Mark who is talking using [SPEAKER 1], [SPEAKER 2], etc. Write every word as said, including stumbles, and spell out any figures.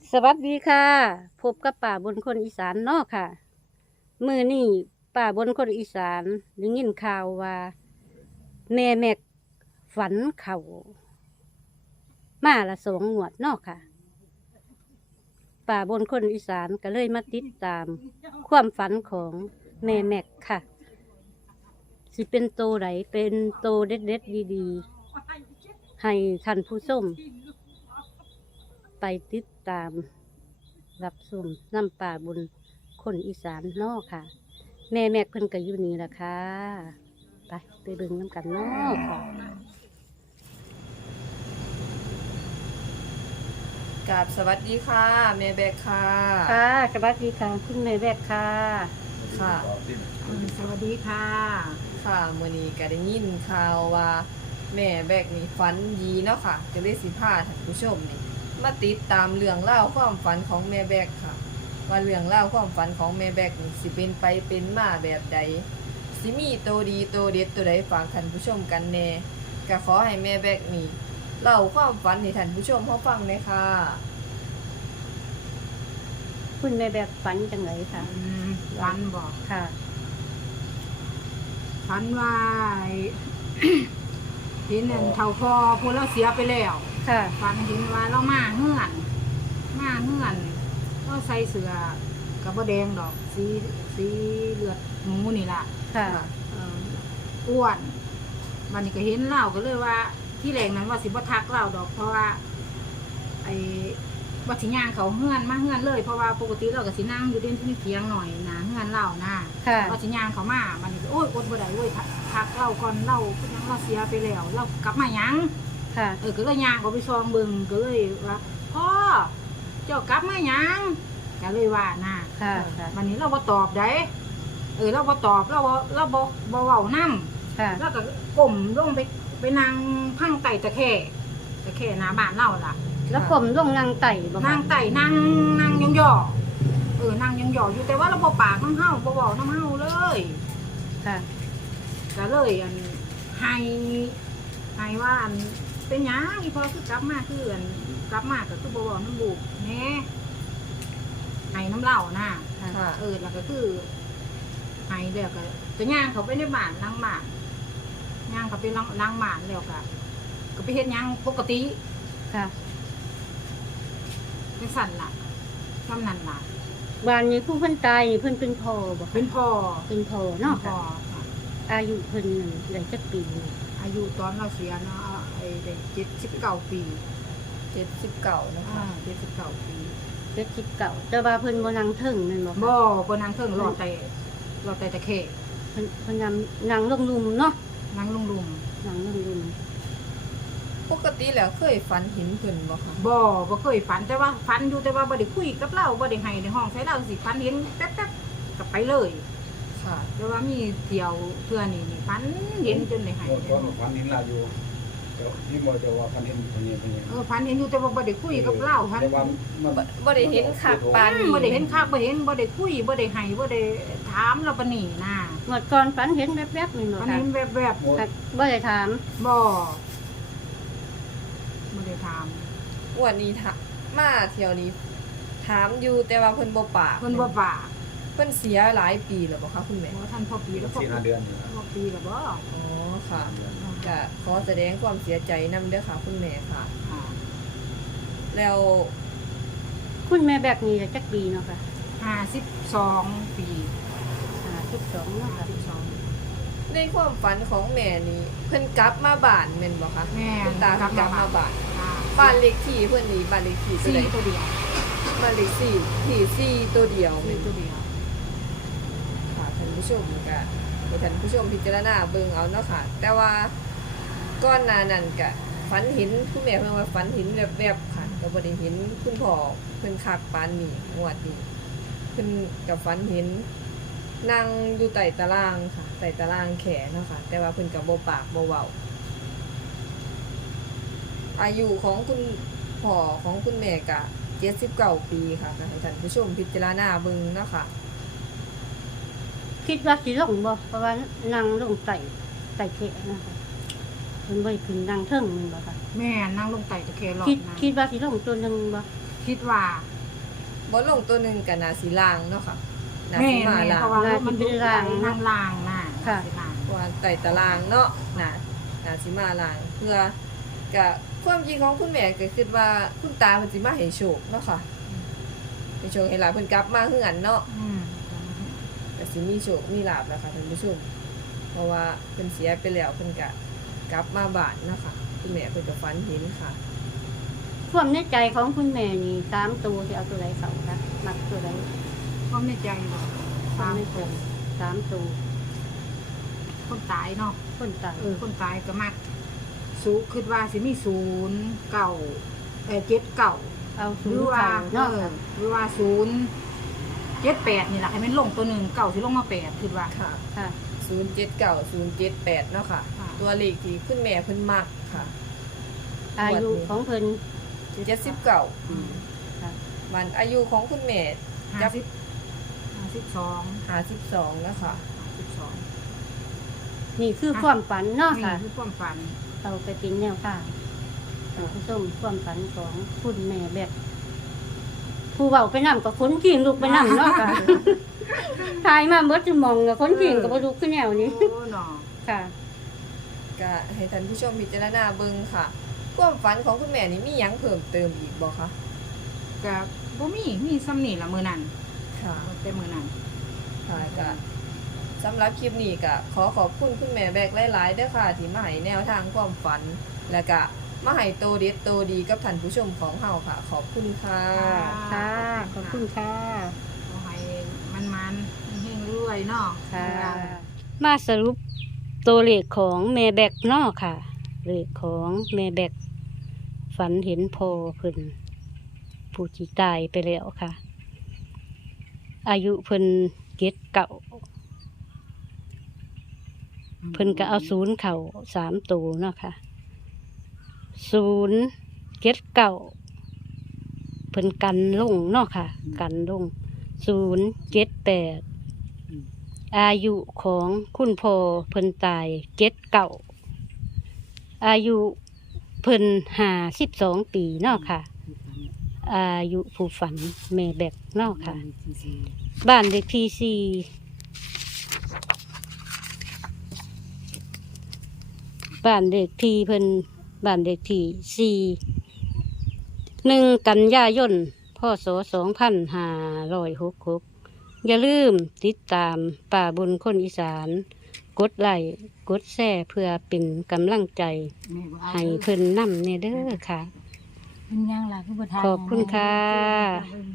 [SPEAKER 1] สวัสดีค่ะพบกับป่าบนคนอีสานเนาะค่ะมือนี่ป่าบนคนอีสานได้ยินข่าวว่าแม่แม็กฝันเขามาละสองงวดเนาะค่ะป่าบนคนอีสานก็เลยมาติดตาม ความฝันของแม่แม็กค่ะ สิเป็นโตไหนเป็นโตเด็ดเด็ดดีๆให้ท่านผู้ชมไปติดตาม รับชมน้ำป่าบุญคนอีสานเนอกค่ะ แม่แม็กเพิ่นก็อยู่นี่แหละค่ะไปไปเบิ่งน้ำกันเนอกค่ะ
[SPEAKER 2] กราบสวัสดีค่ะแม่แบกค่ะ
[SPEAKER 1] ค่ะสวัสดีค่ะคุณแม่แม็กค่ะ
[SPEAKER 2] ค่ะ
[SPEAKER 3] สวัสดีค่ะ
[SPEAKER 2] ค่ะมื้อนี้ก็ได้ยินข่าวว่าแม่แบกนี่ฝันดีเนาะค่ะก็เลยสิพาท่านผู้ชมนี่มาติดตามเรื่องเล่าวความฝันของแม่แบกค่ะ ว่าเรื่องเล่าวความฝันของแม่แบกนี่สิเป็นไปเป็นมาแบบใดสิมีโตวดีโตวเด็ดตัวใดฝากท่านผู้ชมกันแน่ก็ขอให้แม่แบกนี่เล่าความฝันให้ท่านผู้ชมเฮาฟังเลยค่ะ
[SPEAKER 1] คุณแม่แม็กฝันจังไรค่ะ
[SPEAKER 3] ฝันบอก
[SPEAKER 1] ค่ะ
[SPEAKER 3] ฝันว่าไอ้ เห็นอันเท่าพอพวกเราเสียไปแล้ว
[SPEAKER 1] ค่ะ
[SPEAKER 3] ฝันเห็นว่าเรามาเฮือนมาเฮือนเราใส่เสื้อกับบ่แดงดอก สีสีเลือดหมูนี่ล่ะ
[SPEAKER 1] ค่ะ
[SPEAKER 3] เอ่ออ้วนวันนี้ก็เห็นเราก็เลยว่า ที่แรกนั้นว่าสิบ่ทักเราดอก เพราะว่า ไอ้ว่าสิย่างเขาเฮือนมาเฮือนเลย เพราะว่าปกติเราก็สินั่งอยู่เด่นที่เถียงหน่อยนะเฮือนเรานะ
[SPEAKER 1] ค่ะ
[SPEAKER 3] ว่าสิย่างเขามามันนี่โอ้ยอดบ่ได้เว้ยทักทักเราก่อนเราเพิ่นยังเราเสียไปแล้ว เรากลับมาหยัง
[SPEAKER 1] ค่ะ
[SPEAKER 3] เออก็เลยย่างเขาไปซองเบิ่งก็เลยว่าพ่อเจ้ากลับมาหยังก็เลยว่านะ
[SPEAKER 1] ค่ะค่ะ
[SPEAKER 3] วันนี้เราบ่ตอบได้เออเราบ่ตอบเราบ่เราบ่บ่เว้านำ
[SPEAKER 1] ค่ะ
[SPEAKER 3] แล้วก็ก้มลงไปไปนั่งพังไต่ตะแคร่ตะแคร่หน้าบ้านเราล่ะ
[SPEAKER 1] แล้วผมลงนางไต่บ่
[SPEAKER 3] นั่
[SPEAKER 1] ค่ะ
[SPEAKER 3] งไต่นั่งนั่งยองยอๆเออนั่งยองยออยู่แต่ว่าเราบ่ปากน้ำเฮาบ่เว้าน้ำเฮาเลย
[SPEAKER 1] ค่ะ
[SPEAKER 3] ก็เลยอันให้ให้ว่าอันเป็นหยังอีพอคือกลับมาคืออันกลับมาก็คือบ่เว้าน้ำบุกแหน่ให้น้ำเหล้านะ
[SPEAKER 2] ค่ะ
[SPEAKER 3] เออแล้วก็คือให้แล้วก็จะย่างเขาไปในบ้านล้างบ้านย่างเขาไปล้างล้างบ้านแล้วก็ก็ไปเฮ็ดหยังปกติ
[SPEAKER 1] ค่ะ
[SPEAKER 3] เป็นสั่นล่ะกำนันล่ะ
[SPEAKER 1] บ้านนี้ผู้เพิ่นตายนี่เพิ่นเป็นพ่อบ่
[SPEAKER 3] เป็นพ่อ
[SPEAKER 1] เป็นพ่อ
[SPEAKER 3] เป็
[SPEAKER 1] เนาะ
[SPEAKER 3] นพ่
[SPEAKER 1] ค่ะ
[SPEAKER 3] อค่ะ
[SPEAKER 1] อายุเพิ่นได้จักปี
[SPEAKER 3] อายุตอนเราเสียเนาะไอ้เด็กเจ็ดสิบเก้าปี
[SPEAKER 2] เจ็ดสิบเก้านะ
[SPEAKER 3] อ่า
[SPEAKER 2] คะ
[SPEAKER 3] เจ็ดสิบเก้าปี
[SPEAKER 1] เจ็ดสิบเก้าแต่ว่าเพิ่นบ่นั่งเทิงนั่นบ่ค่ะ
[SPEAKER 3] บ่บ่นางเทิงรอดแต่รอดแต่ตะเข้
[SPEAKER 1] เพิ่นเพิ่นนำนางลงลุมเนาะ
[SPEAKER 3] นางลุงลุง
[SPEAKER 1] นางลงลุม
[SPEAKER 2] ปกติแล้วเคยฝันเห็นเพิ่นบ่คะ
[SPEAKER 3] บ่บ่เคยฝันแต่ว่าฝันอยู่แต่ว่าบ่ได้คุยกับเราบ่ได้ให้ในห้องใช้เราสิฝันเห็นแป๊บๆก็ไปเลย
[SPEAKER 2] ค่ะ
[SPEAKER 3] แต่ว่ามีเที่ยวเทื่อนี่นี่ฝันเห็นจนได้ให้
[SPEAKER 4] โอ้ตอนฝันเห็นลาอยู่เดี๋ยวนี่บ่จะว่าฝันเห็นตรงนี้ตรงนี้
[SPEAKER 3] เออฝันเห็นอยู่แต่ว่าบ่ได้คุยกับเราฝัน
[SPEAKER 4] แต่ว่ามัน
[SPEAKER 2] บ่บ่ได้เห็นคักปานนี้
[SPEAKER 3] บ่ได้เห็นคักบ่เห็นบ่ได้คุยบ่ได้ให้บ่ได้ถามเราปานนี้นะ
[SPEAKER 1] เมื่อก่อนฝันเห็นแวบๆนี่เนาะ
[SPEAKER 3] ฝัน
[SPEAKER 1] ค่ะ
[SPEAKER 3] เห็นแบบ
[SPEAKER 1] ค่ะบ่ได้ถาม
[SPEAKER 3] ๆบ่บ่ได้ถาม
[SPEAKER 2] งวันนี้ถามาเที่ยวนี้ ถามอยู่แต่ว่าเพิ่นบ่ปาก
[SPEAKER 3] เพิ่นบ่ปาก
[SPEAKER 2] เพิ่นเสียหลายปีแล้วบ่คะคุณแม่
[SPEAKER 3] บ่ทันพอปีแล้วพอ
[SPEAKER 4] สี่ห้าเดือนอยู่
[SPEAKER 3] พอปีแล้วบ่
[SPEAKER 2] อ๋อค่ะก็ขอแสดงความเสียใจนำเด้อค่ะคุณแม่ค่ะ
[SPEAKER 3] อ่า
[SPEAKER 2] แล้ว
[SPEAKER 1] คุณแม่แบกนี่จักปีเนาะค่ะ
[SPEAKER 3] ห้าสิบสองปี
[SPEAKER 1] ห้าสิบสองเนาะ
[SPEAKER 3] ห้า
[SPEAKER 1] ค่ะ
[SPEAKER 3] สิบสอง
[SPEAKER 2] ในความฝันของแม่นี่เพิ่นกลับมาบ้านแม่นบ่คะ
[SPEAKER 3] แม่
[SPEAKER 2] คุณตาเพิ่นกลับมาบ้าน
[SPEAKER 3] อ่า
[SPEAKER 2] บ้านเลขที่เพิ่นนี่บ้านเลขที่ตัว
[SPEAKER 3] สี่
[SPEAKER 2] ใด
[SPEAKER 3] ตัวเดียว
[SPEAKER 2] บ้านเลขที่ที่สี่ตัวเดียว
[SPEAKER 3] สี่
[SPEAKER 2] แม่น
[SPEAKER 3] ตัวเดียว
[SPEAKER 2] ค่ะท่านผู้ชมก็ให้ท่านผู้ชมพิจารณาเบิ่งเอาเนาะค่ะ แต่ว่าก่อนหน้านั้นก็ฝันเห็นคุณแม่เพิ่นว่าฝันเห็นแวบๆค่ะก็บ่ได้เห็นคุณพ่อเพิ่นคักปานนี้งวดนี้เพิ่นก็ฝันเห็นนั่งอยู่ใต้ตารางค่ะใต้ตารางแขนเนาะค่ะ แต่ว่าเพิ่นก็บ่ปากบ่เว้าอายุของคุณพ่อของคุณแม่ก็เจ็ดสิบเก้าปีค่ะก็ให้ท่านผู้ชมพิจารณาเบิ่งเนาะค่ะ
[SPEAKER 1] คิดว่าสิลงบ่เพราะว่านางลงไต่ไต่เขะนะคะเพิ่นบ่ได้ขึ้นนางเทิงแม่นบ่ค่ะ
[SPEAKER 3] แม่นั่งลงไต่ตะแคร่รอด
[SPEAKER 1] คิด
[SPEAKER 3] นะ
[SPEAKER 1] คิดว่าสิลงตัวหนึงบ่
[SPEAKER 3] คิดว่า
[SPEAKER 2] บ่ลงตัวหนึงก็น่าสิลางเนาะค่ะน่า
[SPEAKER 3] แม่
[SPEAKER 2] สิมา
[SPEAKER 3] แม่
[SPEAKER 2] ลาง
[SPEAKER 3] เพราะว่ามันเป็นลางทางลางน่ะ
[SPEAKER 1] ค่ะ
[SPEAKER 3] สิลาง
[SPEAKER 2] เพราะว่าไต่ตารางเนาะน่ะน่าสิมาลางเพื่อก็ความจริงของคุณแม่ก็คิดว่าคุณตาเพิ่นสิมาให้โชคเนาะค่ะให้โชคให้ลาภเพิ่นกลับมาคือกันเนาะ
[SPEAKER 3] อืม
[SPEAKER 2] ก็สิมีโชคมีลาภแล้วค่ะท่านผู้ชมเพราะว่าเพิ่นเสียไปแล้วเพิ่นก็กลับมาบ้านเนาะค่ะคุณแม่เพิ่นก็ฝันเห็นค่ะ
[SPEAKER 1] ความในใจของคุณแม่นี่สามตัวที่เอาตัวไหนเขาคะมักตัวไหน
[SPEAKER 3] ความในใจบ่
[SPEAKER 1] ควา
[SPEAKER 3] ตาม ม
[SPEAKER 1] ในใจสามตัว
[SPEAKER 3] คนตายเนาะ
[SPEAKER 1] คนตาย
[SPEAKER 3] เออคนตายก็มักสูคิดว่าสิมีศูนย์เก่าเออเจ็ดเก่า
[SPEAKER 1] เอา
[SPEAKER 3] ห
[SPEAKER 1] ศู
[SPEAKER 3] รื
[SPEAKER 1] น
[SPEAKER 3] อ
[SPEAKER 1] ย์
[SPEAKER 3] ว่า
[SPEAKER 1] เข่า
[SPEAKER 3] เอ
[SPEAKER 1] เนาะ
[SPEAKER 3] อ
[SPEAKER 1] ค่ะ
[SPEAKER 3] หรือว่าศูนย์เจ็ดแปดนี่แหละให้มันลงตัวหนึ่งเก่าสิลงมาแปดคิดว่า
[SPEAKER 2] ค่ะ
[SPEAKER 1] ค่ะ
[SPEAKER 2] ศูนย์เจ็ดเก้า ศูนย์เจ็ดแปดเนาะค่ะ
[SPEAKER 3] ค่ะ
[SPEAKER 2] ตัวเลขที่คุณแม่เพิ่นมักค่ะ
[SPEAKER 1] อายุของเพิ่น
[SPEAKER 2] เจ็ดสิบเก้า
[SPEAKER 3] อืม
[SPEAKER 1] ค่ะ
[SPEAKER 2] วันอายุของคุณแม่
[SPEAKER 3] ห้าสิบห้าสิบสอง
[SPEAKER 2] ห้าสิบสองแล้วค่ะ
[SPEAKER 3] ห้าสิบสอง
[SPEAKER 1] นี่คือความฝันเนาะ
[SPEAKER 3] นี่
[SPEAKER 1] ค่ะ
[SPEAKER 3] คือความฝัน
[SPEAKER 1] เราไปกินแนวทางท่านผู้ชมความฝันของคุณแม่แบบผู้เบาไปนํกับคนขิงลูกไปนํเนาะค่ะทายมาเบิดจะมองกับคนขิงกับบ่ลูกขึ้นแนวนี้
[SPEAKER 3] โอ้หนอ
[SPEAKER 1] ค่ะ
[SPEAKER 2] ก็ให้ท่านผู้ชมพิจารณาเบิ่งค่ะ ความฝันของคุณแม่นี่มีหยังเพิ่มเติมอีกบ่คะ
[SPEAKER 3] กับบ่มีมีซ้ำนี่ละมือนั่น
[SPEAKER 2] ค่ะ
[SPEAKER 3] แต่มือนั่น
[SPEAKER 2] ค่ะก็สำหรับคลิปนี้ก็ขอขอบคุณคุณแม่แบกหลายๆเด้อค่ะ ที่มาให้แนวทางความฝัน แล้วก็มาให้โตเด็ดโตดีกับท่านผู้ชมของเฮาค่ะ ขอบคุณค่ะ
[SPEAKER 1] ค่ะ ขอบคุณค่ะ
[SPEAKER 3] ขอให้มันมันๆเฮงๆรวยเนาะ
[SPEAKER 1] ค่ะ มาสรุปตัวเลขของแม่แบกเนอค่ะ เลขของแม่แบกฝันเห็นพอเพิ่นผู้ที่ตายไปแล้วค่ะ อายุเพิ่นเก็ดเก่าเพิ่นก็เอาศูนย์เข่าสามตัวเนาะค่ะศูนย์เก็ดเก่าเพิ่นกันลงเนาะค่ะ กันลงศูนย์เก็ดแปด อายุของคุณพ่อเพิ่นตายเจ็ดเก่าอายุเพิ่นห้าสิบสองปีเนาะค่ะ อายุผู้ฝันแม่แบกเนาะค่ะ บ้านเด็กที่สี่บ้านเด็กที่เพิ่นบ้านเด็กที่สี่หนึ่งกันยายนพศสองพันห้าร้อยหกหก อย่าลืมติดตามป่าบนคนอีสาน กดไลค์กดแชร์เพื่อเป็นกำลังใจ
[SPEAKER 3] แม่บ่เอา
[SPEAKER 1] ให้เพิ่นนำเนเด้อค่ะ
[SPEAKER 3] เป็นยังล่ะคือบ่ทาน
[SPEAKER 1] ขอบคุณค่ะ
[SPEAKER 3] เบิ่ง